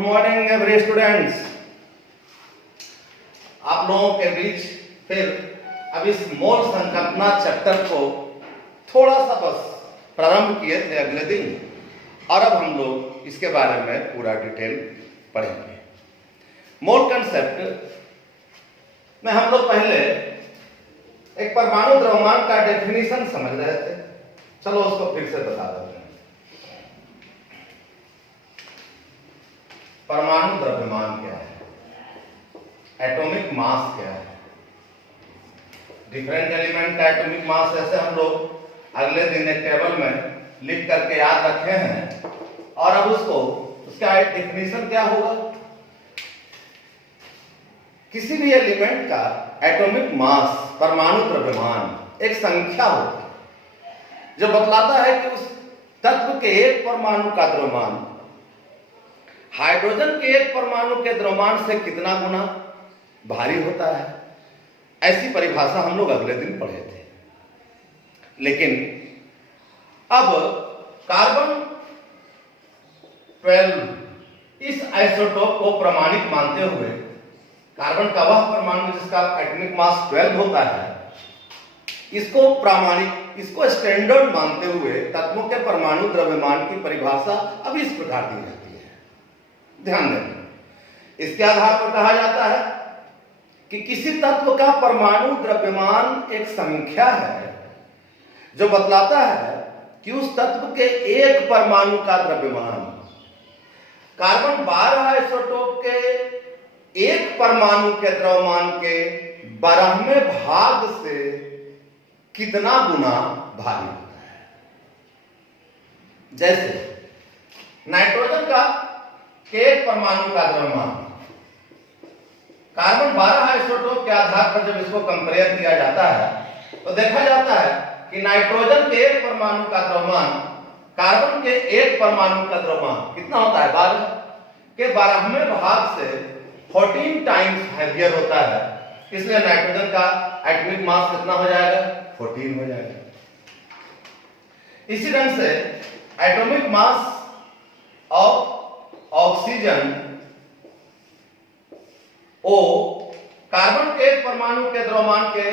Morning every students. आप लोगों के बीच फिर अब इस मोल संकल्पना चैप्टर को थोड़ा सा बस प्रारंभ किए थे अगले दिन, और अब हम लोग इसके बारे में पूरा डिटेल पढ़ेंगे। मोल कंसेप्ट में हम लोग पहले एक परमाणु द्रव्यमान का डेफिनेशन समझ रहे थे। चलो उसको फिर से बता देते हैं। परमाणु द्रव्यमान क्या है, एटॉमिक मास क्या है, डिफरेंट एलिमेंट का एटॉमिक मास ऐसे हम लोग अगले दिन एक टेबल में लिख करके याद रखे हैं, और अब उसका डेफिनेशन क्या होगा। किसी भी एलिमेंट का एटॉमिक मास, परमाणु द्रव्यमान एक संख्या होती है जो बतलाता है कि उस तत्व के एक परमाणु का द्रव्यमान हाइड्रोजन के एक परमाणु के द्रव्यमान से कितना गुना भारी होता है। ऐसी परिभाषा हम लोग अगले दिन पढ़े थे। लेकिन अब कार्बन 12 इस आइसोटोप को प्रमाणिक मानते हुए, कार्बन का वह परमाणु जिसका एटॉमिक मास 12 होता है, इसको प्रामाणिक, इसको स्टैंडर्ड मानते हुए तत्वों के परमाणु द्रव्यमान की परिभाषा अब इस प्रकार दी जाती है। ध्यान दें, इसके आधार पर कहा जाता है कि किसी तत्व का परमाणु द्रव्यमान एक संख्या है जो बतलाता है कि उस तत्व के एक परमाणु का द्रव्यमान कार्बन 12 आइसोटोप के एक परमाणु के द्रव्यमान के 12वें भाग से कितना गुना भारी होता है। जैसे नाइट्रोजन का एक परमाणु का द्रव्यमान कार्बन 12 आइसोटोप के आधार पर जब इसको कंपेयर किया जाता है तो देखा जाता है कि नाइट्रोजन के एक परमाणु का द्रव्यमान कार्बन के एक परमाणु का द्रव्यमान कितना होता है, 12 के 12वें भाग से 14 टाइम्स हैवियर होता है। इसलिए नाइट्रोजन का एटॉमिक मास कितना हो जाएगा, 14 हो जाएगा। इसी ढंग से atomic mass of oxygen O carbon के एक परमाणु के द्रव्यमान के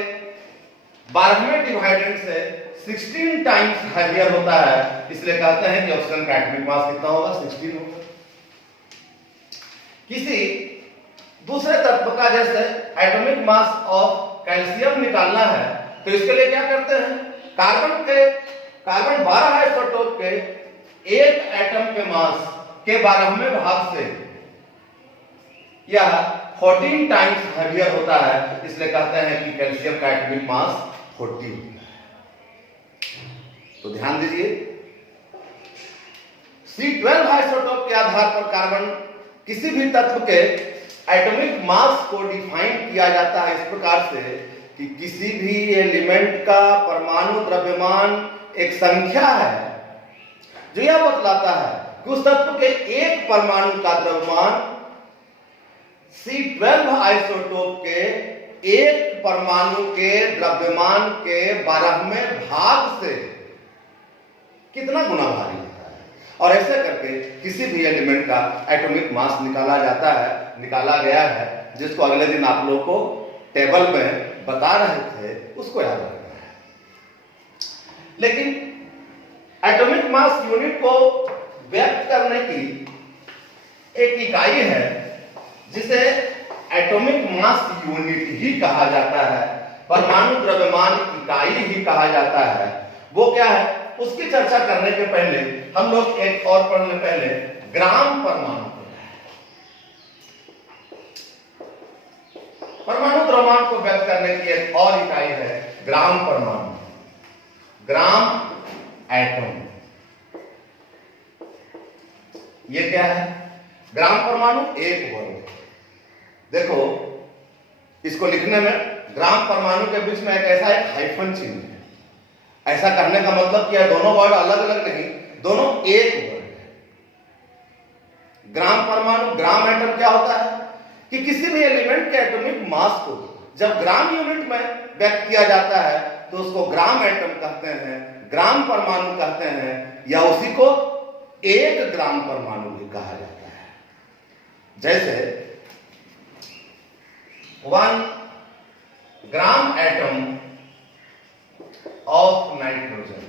12वें डिवाइडेंड से 16 टाइम्स हैवियर होता है। इसलिए कहते हैं कि ऑक्सीजन का एटॉमिक मास कितना होगा, 16 होगा। किसी दूसरे तत्व का जैसे एटॉमिक मास ऑफ कैल्शियम निकालना है तो इसके लिए क्या करते हैं, कार्बन 12 आइसोटोप के एक एटम के मास के 12वें भाग से यह 14 टाइम्स हैवियर होता है। इसलिए कहते हैं कि कैल्शियम का एटॉमिक मास 40 होता है। तो ध्यान दीजिए, C12 आइसोटोप के आधार पर कार्बन किसी भी तत्व के एटॉमिक मास को डिफाइन किया जाता है इस प्रकार से कि किसी भी एलिमेंट का परमाणु द्रव्यमान एक संख्या है जो यह बतलाता है कि उस तत्व के एक परमाणु का द्रव्यमान C12 आइसोटोप के एक परमाणु के द्रव्यमान के 12वें भाग से कितना गुना भारी होता है। और ऐसे करके किसी भी एलिमेंट का एटॉमिक मास निकाला गया है, जिसको अगले दिन आप लोग को टेबल में बता रहे थे, उसको याद रखना है। लेकिन एटॉमिक मास यूनिट को व्यक्त करने की एक इकाई है जिसे एटॉमिक मास यूनिट ही कहा जाता है, परमाणु द्रव्यमान इकाई ही कहा जाता है। वो क्या है, उसकी चर्चा करने के पहले हम लोग एक और पढ़ने पहले ग्राम परमाणु, परमाणु द्रव्यमान को व्यक्त करने की एक और इकाई है ग्राम परमाणु, ग्राम एटम। ये क्या है, ग्राम परमाणु एक वर्ग। देखो, इसको लिखने में ग्राम परमाणु के बीच में एक हाइफन चिन्ह है। ऐसा कहने का मतलब क्या है, दोनों वर्ड अलग अलग नहीं, दोनों एक वर्ड है। ग्राम परमाणु, ग्राम एटम क्या होता है कि किसी भी एलिमेंट के एटॉमिक मास को जब ग्राम यूनिट में व्यक्त किया जाता है तो उसको ग्राम एटम कहते हैं, ग्राम परमाणु कहते हैं, या उसी को 1 ग्राम परमाणु भी कहा जाता है। जैसे 1 gram atom of nitrogen,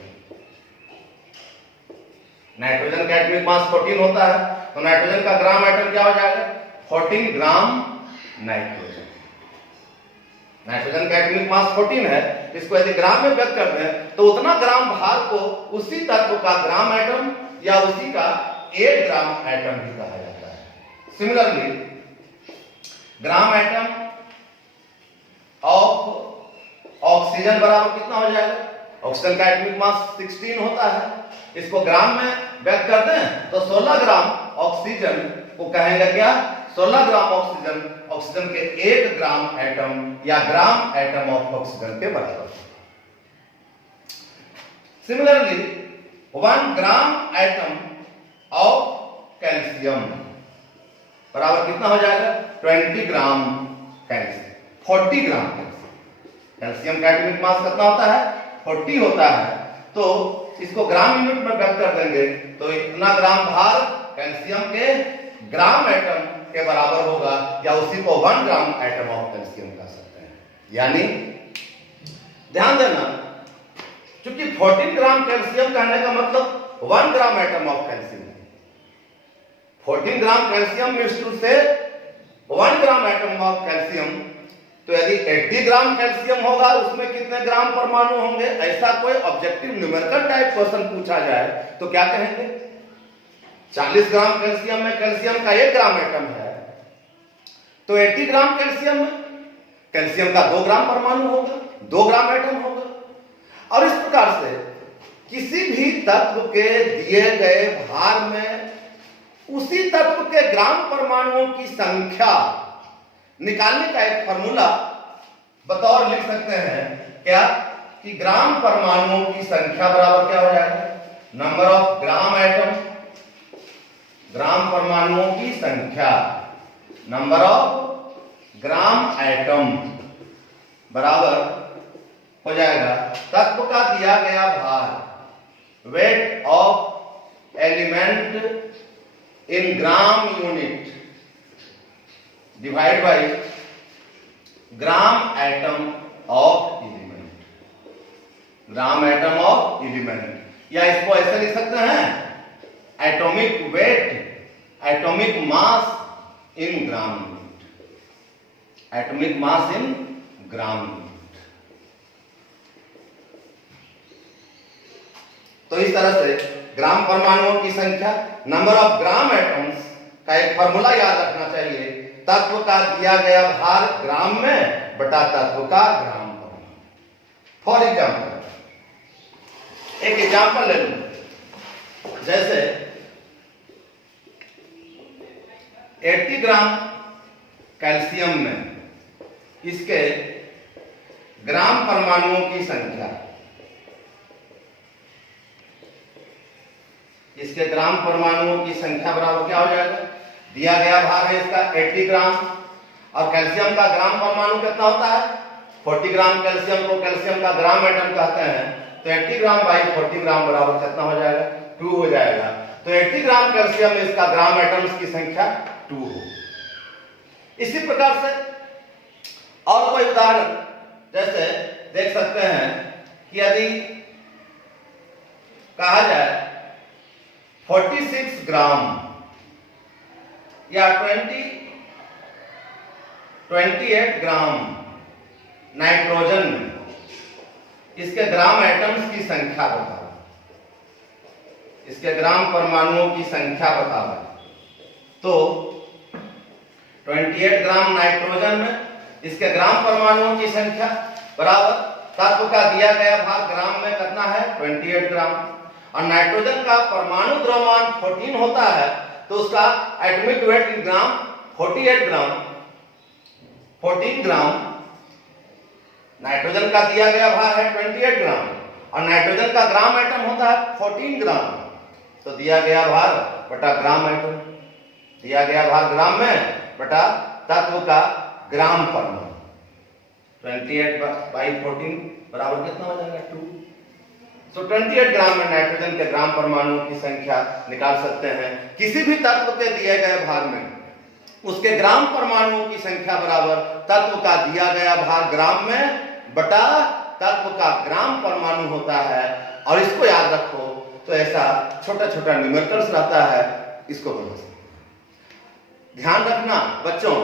nitrogen का एटॉमिक मास 14 होता है, तो नाइट्रोजन का ग्राम एटम क्या हो जाएगा? 14 ग्राम नाइट्रोजन। नाइट्रोजन का एटॉमिक मास 14 है, इसको यदि ग्राम में व्यक्त करते हैं तो उतना ग्राम भार को उसी तत्व का ग्राम एटम या उसी का 1 ग्राम एटम भी कहा जाता है। Similarly gram atom of oxygen बराबर कितना हो जाएगा? ऑक्सीजन का एटॉमिक मास 16 होता है, इसको ग्राम में व्यक्त करते हैं तो 16 ग्राम ऑक्सीजन को कहेंगे क्या? 16 ग्राम ऑक्सीजन ऑक्सीजन के 1 ग्राम एटम या ग्राम एटम ऑफ ऑक्सीजन के बराबर। Similarly 1 gram atom of calcium बराबर कितना हो जाएगा? 20 ग्राम कैल्शियम, 40 ग्राम कैल्शियम। कैल्शियम का एटॉमिक मास कितना होता है? 40 होता है, तो इसको ग्राम यूनिट में व्यक्त कर देंगे तो इतना ग्राम भार कैल्शियम के ग्राम एटम के बराबर होगा, या उसी को 1 ग्राम एटम ऑफ कैल्शियम कह सकते हैं। यानी ध्यान देना, क्योंकि 14 ग्राम कैल्शियम कहने का मतलब 1 gram atom of calcium, 14 gram calcium mix to से 1 ग्राम एटम ऑफ कैल्शियम। तो यदि 80 ग्राम कैल्शियम होगा उसमें कितने ग्राम परमाणु होंगे? ऐसा कोई ऑब्जेक्टिव न्यूमेरिकल टाइप क्वेश्चन पूछा जाए तो क्या कहेंगे? 40 ग्राम कैल्शियम में कैल्शियम का 1 ग्राम एटम है, तो 80 ग्राम कैल्शियम में कैल्शियम का 2 ग्राम परमाणु होगा, 2 ग्राम एटम होगा। और इस प्रकार से किसी भी तत्व के दिए गए भार में उसी तत्व के ग्राम परमाणुओं की संख्या निकालने का एक फॉर्मूला बतौर लिख सकते हैं क्या? कि ग्राम परमाणुओं की संख्या बराबर क्या हो जाएगा? नंबर ऑफ ग्राम एटम, ग्राम परमाणुओं की संख्या, नंबर ऑफ ग्राम एटम बराबर हो जाएगा तत्व का दिया गया भार, weight of element in gram unit divide by gram atom of element, gram atom of element. या इसको ऐसे लिख सकते हैं एटॉमिक वेट, एटॉमिक मास इन ग्राम यूनिट, एटॉमिक मास इन ग्राम यूनिट। तो इस तरह से ग्राम परमाणुओं की संख्या, नंबर ऑफ ग्राम एटम्स का एक फॉर्मूला याद रखना चाहिए, तत्व का दिया गया भार ग्राम में बटा तत्व का ग्राम परमाणु। फॉर एग्जाम्पल एक एग्जाम्पल ले लो, जैसे 80 ग्राम कैल्शियम में इसके ग्राम परमाणुओं की संख्या, इसके ग्राम परमाणुओं की संख्या बराबर क्या हो जाएगा? दिया गया भार है इसका 80 ग्राम, और कैल्शियम का ग्राम परमाणु कितना होता है? 40 ग्राम। कैल्शियम को कैल्शियम का ग्राम एटम कहते हैं, तो 80 ग्राम बाई 40 ग्राम बराबर कितना हो जाएगा? 2 हो जाएगा। तो 80 ग्राम कैल्शियम में इसका ग्राम एटम्स की संख्या 2 हो। इसी प्रकार से और कोई उदाहरण जैसे देख सकते हैं कि यदि कहा जाए 46 ग्राम या 28 ग्राम नाइट्रोजन में इसके ग्राम एटम्स की संख्या बताओ, इसके ग्राम परमाणुओं की संख्या बताओ। तो 28 ग्राम नाइट्रोजन में इसके ग्राम परमाणुओं की संख्या बराबर तत्व का दिया गया भार ग्राम में कितना है? 28 ग्राम। और नाइट्रोजन का परमाणु द्रव्यमान 14 होता है, तो उसका एटॉमिक वेट इन ग्राम 48 ग्राम, 14 ग्राम। नाइट्रोजन का दिया गया भार है 28 ग्राम और नाइट्रोजन का ग्राम एटम होता है 14 ग्राम। तो दिया गया भार बटा ग्राम एटम, दिया गया भार ग्राम में बटा तत्व का ग्राम परमाणु, 28 बाई 14 बराबर कितना हो जाएगा? 2। तो 28 ग्राम में नाइट्रोजन के ग्राम परमाणुओं की संख्या निकाल सकते हैं किसी भी तत्व के दिए गए भार में। उसके ग्राम परमाणुओं की संख्या बराबर तत्व का दिया गया भार ग्राम में बटा तत्व का ग्राम परमाणु होता है। और इसको याद रखो तो ऐसा छोटा छोटा न्यूमेरिकल्स रहता है, इसको बना सकते हैं। ध्यान रखना बच्चों,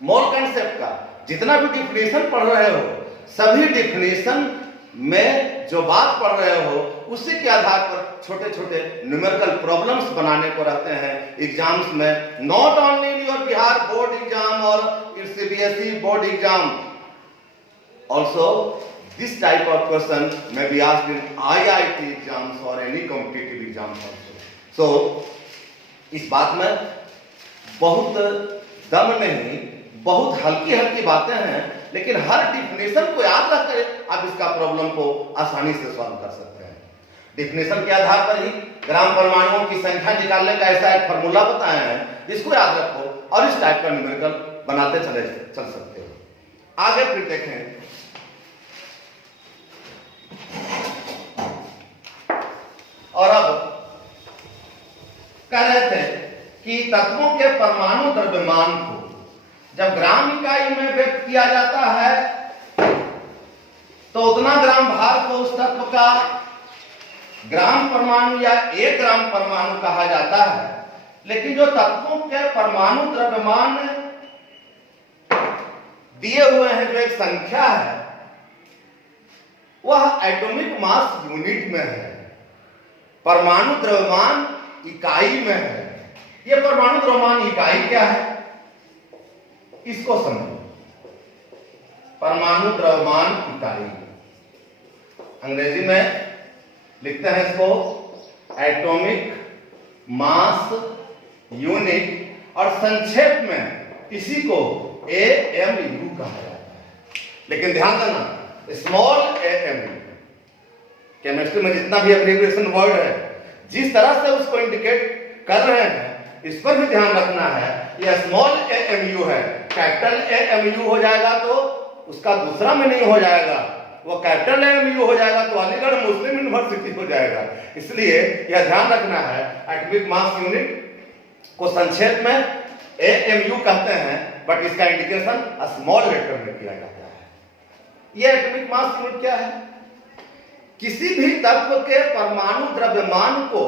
मोल कंसेप्ट का जितना भी डिफिनेशन पढ़ रहे हो, सभी डिफिनेशन में जो बात पढ़ रहे हो उसी के आधार पर छोटे छोटे न्यूमेरिकल प्रॉब्लम्स बनाने को रहते हैं एग्जाम्स में। Not only in your Bihar board exam और CBSE board exam, also this type of question may be asked in IIT exams or any competitive exams also. So इस बात में बहुत दम नहीं, बहुत हल्की हल्की बातें हैं, लेकिन हर डिफिनेशन को याद रखकर आप इसका प्रॉब्लम को आसानी से सॉल्व कर सकते हैं। डिफिनेशन के आधार पर ही ग्राम परमाणुओं की संख्या निकालने का ऐसा एक फॉर्मूला बताया है, इसको याद रखो और इस टाइप का न्यूमेरिकल बनाते चल सकते हो। आगे फिर देखें, और अब कह रहे थे कि तत्वों के परमाणु द्रव्यमान को जब ग्राम इकाई में व्यक्त किया जाता है तो उतना ग्राम भार को उस तत्व का ग्राम परमाणु या 1 ग्राम परमाणु कहा जाता है। लेकिन जो तत्वों के परमाणु द्रव्यमान दिए हुए हैं, जो एक संख्या है, वह एटॉमिक मास यूनिट में है, परमाणु द्रव्यमान इकाई में है। यह परमाणु द्रव्यमान इकाई क्या है इसको समझो। परमाणु द्रव्यमान इकाई अंग्रेजी में लिखते हैं इसको एटॉमिक मास यूनिट, और संक्षेप में इसी को AMU कहा जाता है। लेकिन ध्यान देना, स्मॉल AMU केमिस्ट्री में जितना भी एब्रिविएशन वर्ड है, जिस तरह से उसको इंडिकेट कर रहे हैं, इस पर भी ध्यान रखना है। यह स्मॉल AMU है, कैपिटल AMU हो जाएगा तो उसका दूसरा में नहीं हो जाएगा, वो कैपिटल AMU हो जाएगा तो अलीगढ़ मुस्लिम यूनिवर्सिटी हो जाएगा। इसलिए यह ध्यान रखना है, एटॉमिक मास यूनिट को संक्षेप में AMU कहते हैं, बट इसका इंडिकेशन स्मॉल लेटर में किया जाता है। यह एटॉमिक मास यूनिट क्या है? किसी भी तत्व के परमाणु द्रव्यमान को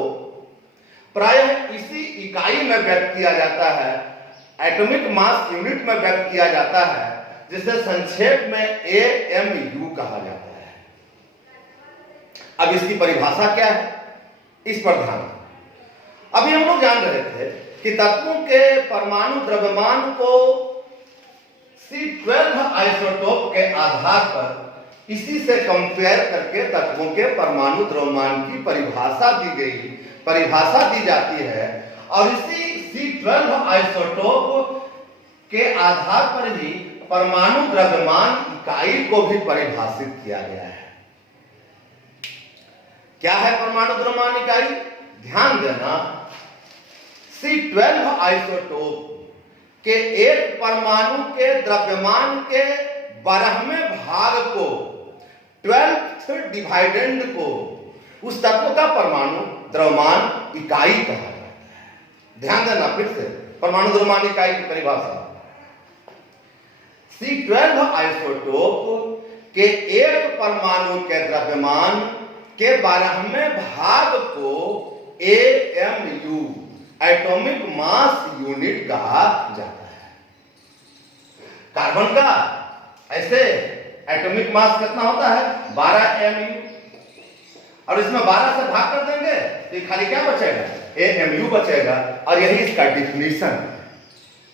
प्रायः इसी इकाई में व्यक्त किया जाता है, एटॉमिक मास यूनिट में व्यक्त किया जाता है, जिसे संक्षेप में AMU कहा जाता है। अब इसकी परिभाषा क्या है, इस पर ध्यान। अभी हम लोग जान रहे थे कि तत्वों के परमाणु द्रव्यमान को C12 आइसोटोप के आधार पर इसी से कंपेयर करके तत्वों के परमाणु द्रव्यमान की परिभाषा दी जाती है, और इसी C12 आइसोटोप के आधार पर ही परमाणु द्रव्यमान इकाई को भी परिभाषित किया गया है। क्या है परमाणु द्रव्यमान इकाई? ध्यान देना, C12 आइसोटोप के एक परमाणु के द्रव्यमान के 12वें भाग को, 12th डिवाइडेंड को, उस तत्व का परमाणु द्रव्यमान इकाई कहा जाता है। ध्यान देना फिर से, परमाणु द्रव्यमान इकाई की परिभाषा, C12 आइसोटोप के एक परमाणु के द्रव्यमान के 12वें भाग को AMU एटॉमिक मास यूनिट कहा जाता है। कार्बन का ऐसे एटॉमिक मास कितना होता है? 12 AMU, और इसमें 12 से भाग कर देंगे तो ये खाली क्या बचेगा? AMU बचेगा, और यही इसका डिफिनीशन है।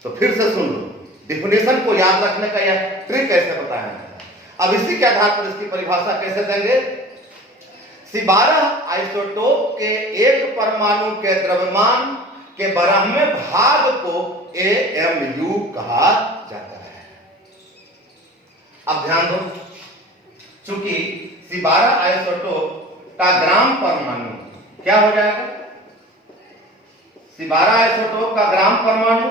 तो फिर से सुन लो, डिफिनीशन को याद रखने का यह ट्रिक कैसे बताया है। अब इसी के आधार पर इसकी परिभाषा कैसे देंगे? C12 आइसोटोप के एक परमाणु के द्रव्यमान के 12वें भाग को AMU कहा जाता है। अब ध्यान दो, चूंकि C12 आइसोटोप का ग्राम परमाणु क्या हो जाएगा? C12 आइसोटोप का ग्राम परमाणु,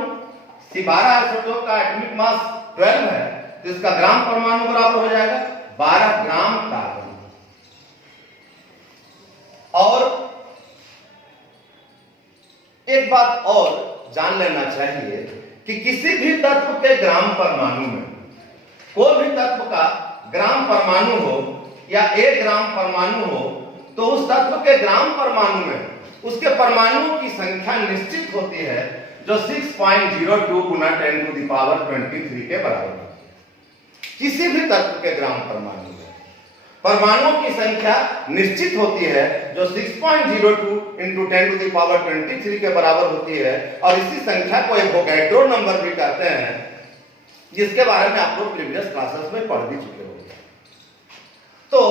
C12 आइसोटोप का एटॉमिक मास 12 है, तो इसका ग्राम परमाणु बराबर हो जाएगा 12 ग्राम कार्बन। और एक बात और, जान लेना चाहिए कि किसी भी तत्व के ग्राम परमाणु में, कोई भी तत्व का ग्राम परमाणु हो या 1 ग्राम परमाणु हो, तो उस तत्व के ग्राम परमाणु में उसके परमाणुओं की संख्या निश्चित होती है, जो 6.02 गुना 10 टू द पावर 23 के बराबर है। किसी भी तत्व के ग्राम परमाणु में परमाणुओं की संख्या निश्चित होती है, जो 6.02 इंटू 10 टू द पावर 23 के बराबर होती है, और इसी संख्या को एवोगैड्रो नंबर भी कहते हैं, जिसके बारे में आप लोग प्रीवियस क्लासेस में पढ़ भी चुके होंगे। तो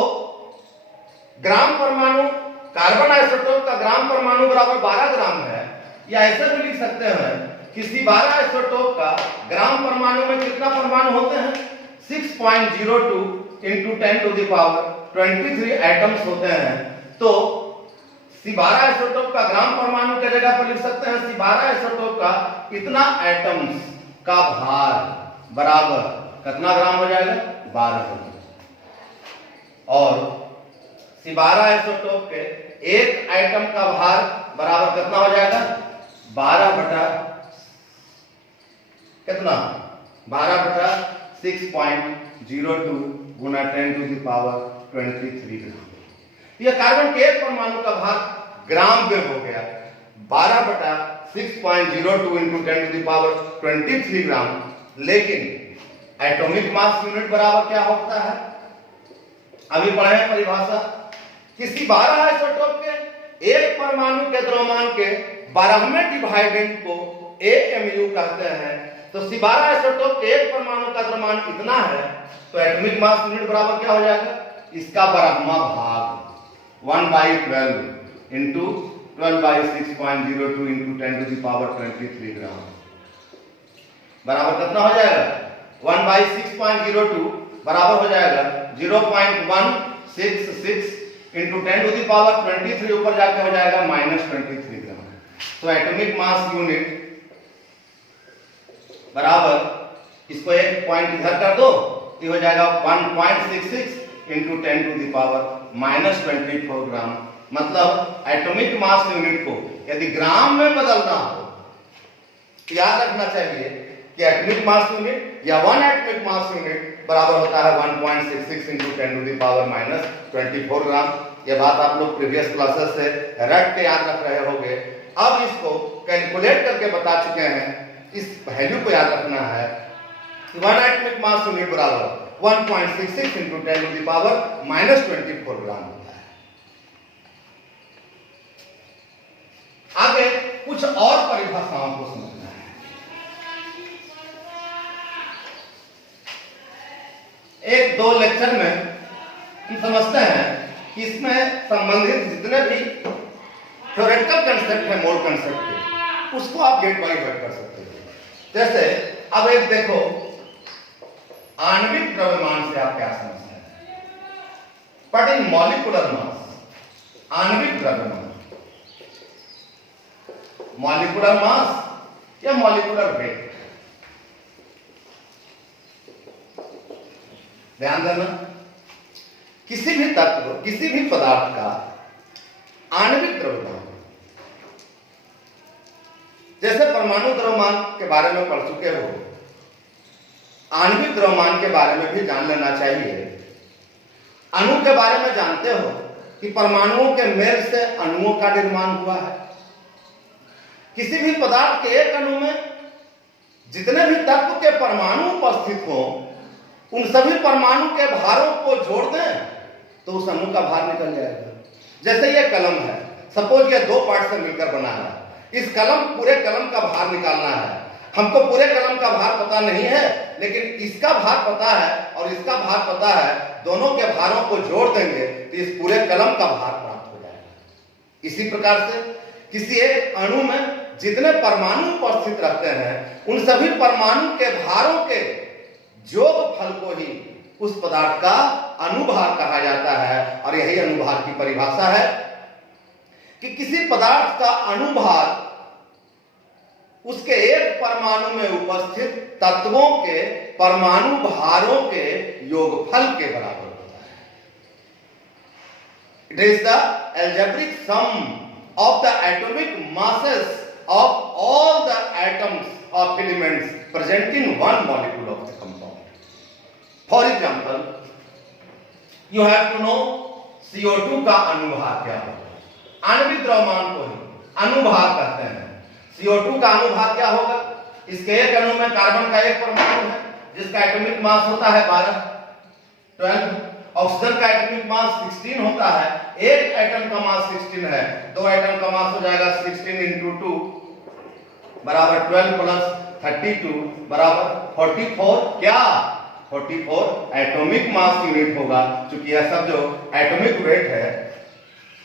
ग्राम परमाणु, कार्बन आइसोटोप का ग्राम परमाणु बराबर 12 ग्राम है, या ऐसे भी लिख सकते हैं कि C12 आइसोटोप का ग्राम परमाणु में कितना परमाणु होते हैं, 6.02 into 10 to the power 23 atoms होते हैं। तो C12 आइसोटोप का ग्राम परमाणु के जगह पर लिख सकते हैं C12 आइसोटोप का इतना एटम्स का भार बराबर कितना ग्राम हो जाएगा, 12 ग्राम। और C12 आइसोटोप के एक एटम का भार बराबर कितना हो जाएगा, 12 बटा कितना, 12 बटा 6.02 गुना 10 टू द पावर 23 ग्राम। यह कार्बन के एक परमाणु का भार ग्राम में हो गया, 12 बटा 6.02 इंटू 10 टू द पावर 23 ग्राम। लेकिन एटॉमिक मास यूनिट बराबर क्या होता है, अभी पढ़े हैं परिभाषा। किसी 12 आइसोटोप के एक परमाणु के द्रव्यमान के 12वें डिवाइडेंट को AMU कहते हैं। तो C12 आइसोटोप के एक परमाणु का द्रव्यमान इतना है, तो एटॉमिक मास यूनिट बराबर क्या हो जाएगा, इसका 12वां भाग 1/12 into 12/6.02 into 10 to the power 23 gram बराबर कितना हो जाएगा, 1/6.02 बराबर हो जाएगा 0.166 इंटू 10 टू द पावर 23, ऊपर जाके हो जाएगा -23 ग्राम। तो एटॉमिक मास यूनिट बराबर, इसको एक पॉइंट इधर कर दो, ये हो जाएगा 1.66 इंटू 10 टू द पावर -24 ग्राम। मतलब एटॉमिक मास यूनिट को यदि ग्राम में बदलना हो, तो याद रखना चाहिए कि एटॉमिक मास यूनिट या 1 एटॉमिक मास यूनिट बराबर होता है 1.66 इंटू 10 टू द पावर -24 ग्राम। ये बात आप लोग प्रीवियस क्लासेस से रट के याद रख रहे होंगे। अब इसको कैलकुलेट करके बता चुके हैं, इस वैल्यू को याद रखना है। 1 एटॉमिक मास यूनिट बराबर 1.66 इंटू 10 टू द पावर -24 ग्राम होता है। आगे कुछ और परिभाषाओं को समझना है। एक दो लेक्चर में हम समझते हैं कि इसमें संबंधित जितने भी थ्योरेटिकल कंसेप्ट है मोल कंसेप्ट के, उसको आप गेट बाय गेट कर सकते हो। जैसे अब एक देखो, आणविक द्रव्यमान से आप क्या समझते हैं, बट इन मॉलिक्यूलर मास, आणविक द्रव्यमान, मॉलिक्यूलर मास या मॉलिक्यूलर वेट, ध्यान देना, किसी भी तत्व, किसी भी पदार्थ का आणविक द्रव्यमान, जैसे परमाणु द्रव्यमान के बारे में पढ़ चुके हो, आणविक द्रव्यमान के बारे में भी जान लेना चाहिए। अणु के बारे में जानते हो कि परमाणुओं के मेल से अणुओं का निर्माण हुआ है। किसी भी पदार्थ के एक अणु में जितने भी तत्व के परमाणु उपस्थित हो, उन सभी परमाणु के भारों को जोड़ दें तो उस अणु का भार निकल जाएगा। जैसे ये कलम है, सपोज ये 2 पार्ट से मिलकर बना है, इस पूरे कलम का भार निकालना है। हमको पूरे कलम का भार पता नहीं है, लेकिन इसका भार पता है और इसका भार पता है, दोनों के भारों को जोड़ देंगे तो इस पूरे कलम का भार प्राप्त हो जाएगा। इसी प्रकार से किसी एक अणु में जितने परमाणु उपस्थित रहते हैं, उन सभी परमाणु के भारों के जोगफल को ही उस पदार्थ का अनुभार कहा जाता है। और यही अनुभार की परिभाषा है कि किसी पदार्थ का अनुभार उसके एक परमाणु में उपस्थित तत्वों के परमाणु भारों के योगफल के बराबर होता है। It is the algebraic sum of the atomic masses of all the atoms of elements present in one molecule of the compound. For example, you have to know CO2 का अनुभाग क्या होगा. आणविक द्रव्यमान को ही अनुभाग कहते हैं. CO2 का अनुभाग क्या होगा? इसके एक अणु में कार्बन का एक परमाणु है जिसका एटॉमिक मास होता है 12. ऑक्सीजन का एटॉमिक मास 16 होता है. एक एटम का मास 16 है. दो एटम का मास हो जाएगा 16 इंटू 2 बराबर 12 प्लस 32 बराबर 44. क्या 44 एटॉमिक मास यूनिट होगा. क्योंकि यह सब जो एटॉमिक वेट है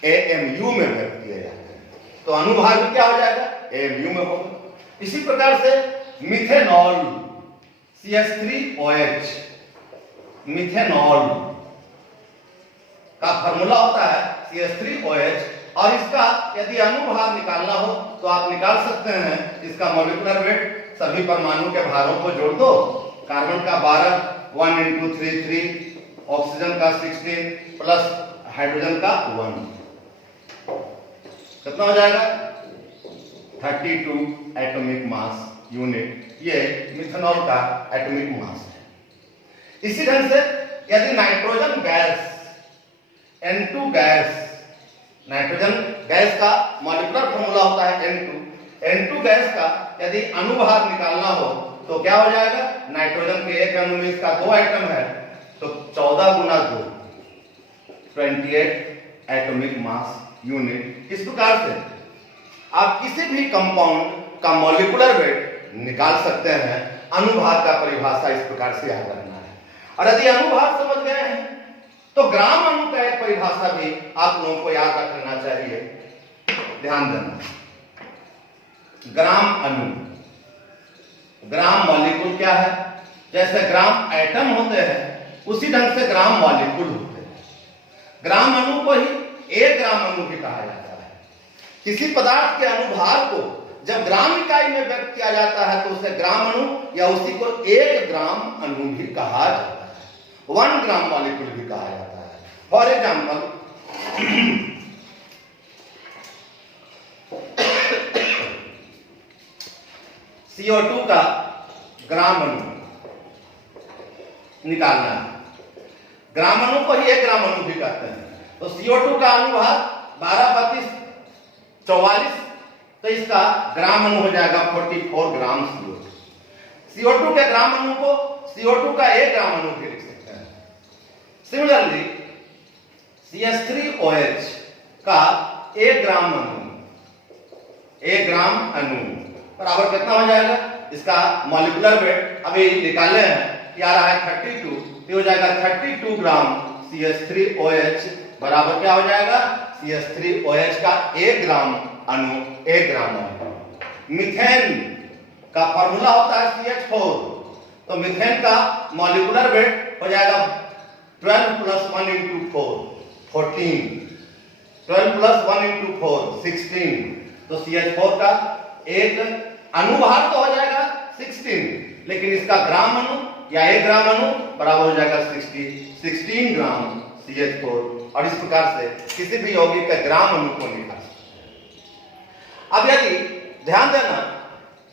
AMU में व्यक्त किया जाता है, तो अनुभाग क्या हो जाएगा? AMU में होगा. इसी प्रकार से मिथेनॉल CH3OH, मिथेनॉल का फॉर्मूला होता है CH3OH, और इसका यदि अनुभाग निकालना हो तो आप निकाल सकते हैं. इसका मॉलिक्यूलर वेट सभी परमाणु के भारों को जोड़ दो. कार्बन का 12 1 इंटू 3 ऑक्सीजन का 16 प्लस हाइड्रोजन का 1, कितना हो जाएगा? 32 एटॉमिक मास यूनिट. ये मिथेनॉल का एटॉमिक मास है. इसी ढंग से यदि nitrogen gas N2 gas, nitrogen gas का मॉलिक्यूलर फॉर्मूला होता है N2 गैस का यदि अनुभाग निकालना हो तो क्या हो जाएगा? नाइट्रोजन के एक अणु में इसका 2 एटम है तो 14 गुना 2 28 एटॉमिक मास यूनिट. इस प्रकार से आप किसी भी कंपाउंड का मॉलिक्यूलर वेट निकाल सकते हैं. अनुभाग का परिभाषा इस प्रकार से याद रखना है. और यदि अनुभाग समझ गए हैं तो ग्राम अणु का एक परिभाषा भी आप लोगों को याद रखना चाहिए. ध्यान देना. ग्राम अणु, ग्राम मॉलिक्यूल क्या है? जैसे ग्राम एटम होते हैं उसी ढंग से ग्राम मॉलिक्यूल होते हैं. ग्राम अणु को ही एक ग्राम अणु भी कहा जाता है. किसी पदार्थ के अनुभाग को जब ग्राम इकाई में व्यक्त किया जाता है तो उसे ग्राम अणु या उसी को एक ग्राम अणु भी कहा जाता है. 1 ग्राम मॉलिक्यूल भी कहा जाता है. फॉर एग्जाम्पल CO2 का ग्राम अणु निकालना है. ग्राम अणु को ही एक ग्राम अणु भी कहते हैं. तो CO2 का अनुभाग 12 25 44, तो इसका ग्राम अणु हो जाएगा 44 ग्राम CO2. CO2 के ग्राम अणु को CO2 का एक ग्राम अणु भी लिख सकते हैं. सिमिलरली CH3OH का एक ग्राम अणु बराबर कितना हो जाएगा? इसका मॉलिक्यूलर वेट अभी निकाले हैं, क्या रहा है 32, तो हो जाएगा 32 ग्राम CH3OH बराबर क्या हो जाएगा? CH3OH का एक ग्राम अणु, एक ग्राम अणु. मीथेन का फॉर्मूला होता है CH4, तो मीथेन का मॉलिक्यूलर वेट हो जाएगा 12 प्लस 1 इंटू 4 14, 12 प्लस 1 इंटू 4 16, तो CH4 का एक अनुभाग तो हो जाएगा 16, लेकिन इसका ग्राम अणु या एक ग्राम अणु बराबर हो जाएगा 16 ग्राम CH4. और इस प्रकार से किसी भी यौगिक के ग्राम अणु को निकाल सकते हैं. अब यदि ध्यान देना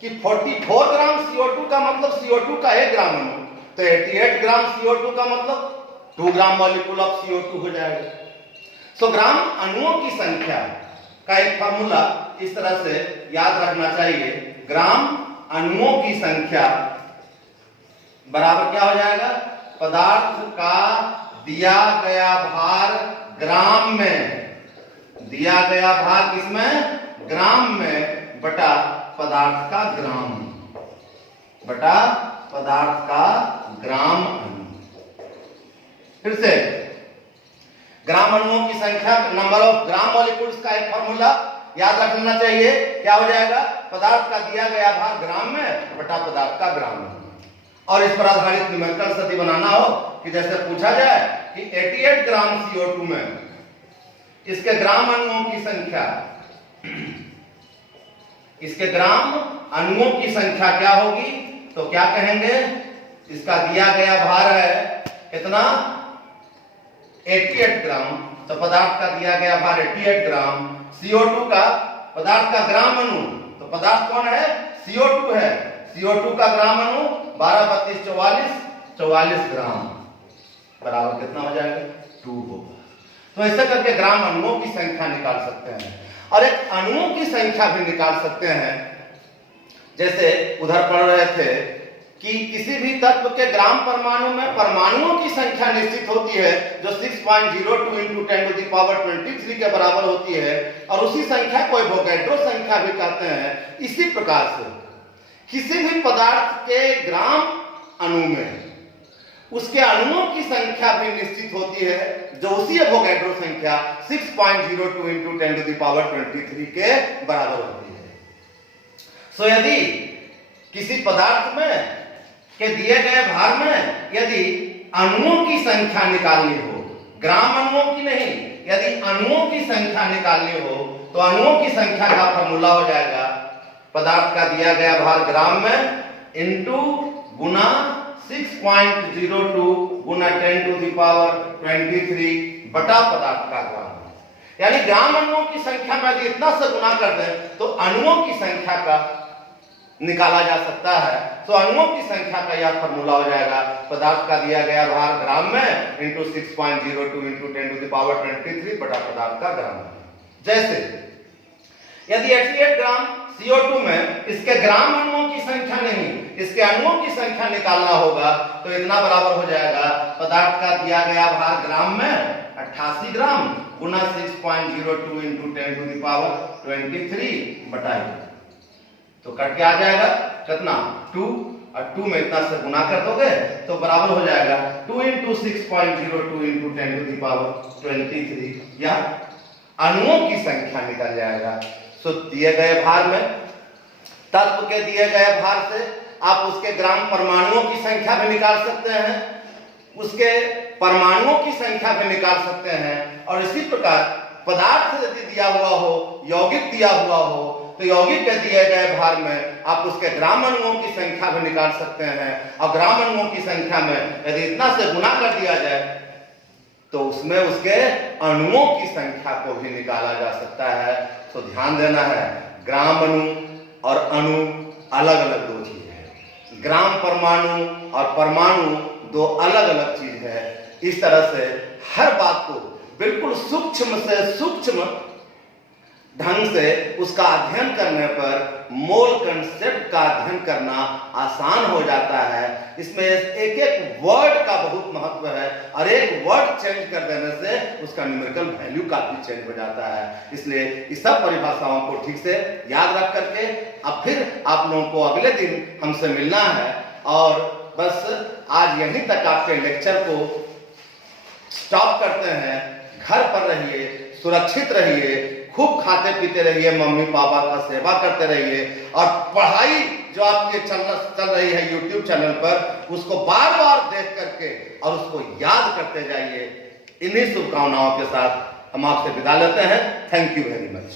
कि 44 ग्राम CO2 का मतलब CO2 का एक ग्राम अणु, तो 88 ग्राम CO2 का मतलब 2 ग्राम मॉलिक्यूल ऑफ CO2 हो जाएगा. सो ग्राम अणुओं की संख्या का एक फॉर्मूला इस तरह से याद रखना चाहिए. ग्राम अणुओं की संख्या बराबर क्या हो जाएगा? पदार्थ का दिया गया भार ग्राम में, दिया गया भार किसमें? ग्राम में, बटा पदार्थ का ग्राम, बटा पदार्थ का ग्राम अणु. फिर से ग्राम अणुओं की संख्या, नंबर ऑफ ग्राम मॉलिक्यूल्स का एक फॉर्मूला याद रखना चाहिए. क्या हो जाएगा? पदार्थ का दिया गया भार ग्राम में बटा पदार्थ का ग्राम में. और इस पर आधारित न्यूमेरिकल स्थिति बनाना हो कि जैसे पूछा जाए कि 88 ग्राम CO2 में इसके ग्राम अणुओं की संख्या, इसके ग्राम अणुओं की संख्या क्या होगी, तो क्या कहेंगे? इसका दिया गया भार है कितना? 88 ग्राम. तो पदार्थ का दिया गया भार 88 ग्राम. CO2 का पदार्थ का ग्राम अणु, तो तो पदार्थ कौन है? CO2 है। CO2 का ग्राम अणु 12, 32, 44, 44 ग्राम बराबर कितना हो जाएगा? 2 होगा। तो ऐसा करके ग्राम अणुओं की संख्या निकाल सकते हैं और एक अणुओं की संख्या भी निकाल सकते हैं। जैसे उधर पढ़ रहे थे कि किसी भी तत्व के ग्राम परमाणु में परमाणुओं की संख्या निश्चित होती है जो 6.02 × 10⁻23 के बराबर होती है और उसी संख्या को एवोगैड्रो संख्या भी कहते हैं। इसी प्रकार से किसी भी पदार्थ के ग्राम अणु में उसके अणुओं की संख्या भी निश्चित होती है जो उसी एवोगैड्रो संख्या 6.02 × 10⁻23 के बराबर होती है। सो यदि किसी पदार्थ में के दिए गए भार में यदि अणुओं की संख्या निकालनी हो, ग्राम अणुओं की नहीं, यदि अणुओं की संख्या निकालनी हो तो अणुओं की संख्या का फॉर्मूला हो जाएगा पदार्थ का दिया गया भार ग्राम में इनटू गुना 6.02 गुना 10⁻23 बटा पदार्थ का ग्राम। यानी ग्राम अणुओं की संख्या में यदि इतना से गुना कर दें तो अणुओं की संख्या का निकाला जा सकता है। तो अणुओं की संख्या का यह फॉर्मूला हो जाएगा पदार्थ का दिया गया भार ग्राम में इनटू 6.02 × 10⁻23 बटा पदार्थ का ग्राम। जैसे यदि 88 ग्राम CO2 में इसके ग्राम अणुओं की संख्या नहीं, इसके अणुओं की संख्या निकालना होगा तो इतना बराबर हो जाएगा पदार्थ का दिया गया भार ग्राम में 88 ग्राम गुना 6.02 × 10⁻23 बटा। तो कट के आ जाएगा कितना? 2 और 2 में इतना से गुना कर दोगे तो बराबर हो जाएगा 2 × 6.02 × 10⁻23। यह अणुओं की संख्या निकल जाएगा। तो दिए गए भार में तत्व के दिए गए भार से आप उसके ग्राम परमाणुओं की संख्या भी निकाल सकते हैं, उसके परमाणुओं की संख्या भी निकाल सकते हैं और इसी प्रकार पदार्थ यदि दिया हुआ हो, यौगिक दिया हुआ हो तो यौगिक के दिए गए भार में आप उसके ग्राम अणुओं की संख्या भी निकाल सकते हैं और ग्राम अणुओं की संख्या में यदि इतना से गुना कर दिया जाए तो उसमें उसके अणुओं की संख्या को भी निकाला जा सकता है। तो ध्यान देना है, ग्राम अणु और अणु अलग अलग दो चीज है। ग्राम परमाणु और परमाणु दो अलग अलग चीज है। इस तरह से हर बात को बिल्कुल सूक्ष्म से सूक्ष्म ढंग से उसका अध्ययन करने पर मोल कंसेप्ट का अध्ययन करना आसान हो जाता है। इसमें एक एक वर्ड का बहुत महत्व है और एक वर्ड चेंज कर देने से उसका न्यूमेरिकल वैल्यू काफी चेंज हो जाता है। इसलिए इस सब परिभाषाओं को ठीक से याद रख करके अब फिर आप लोगों को अगले दिन हमसे मिलना है और बस आज यहीं तक आपके लेक्चर को स्टॉप करते हैं। घर पर रहिए, सुरक्षित रहिए, खूब खाते पीते रहिए, मम्मी पापा का सेवा करते रहिए और पढ़ाई जो आपके चल रही है YouTube चैनल पर उसको बार बार देख करके और उसको याद करते जाइए। इन्हीं शुभकामनाओं के साथ हम आपसे विदा लेते हैं। Thank you very much.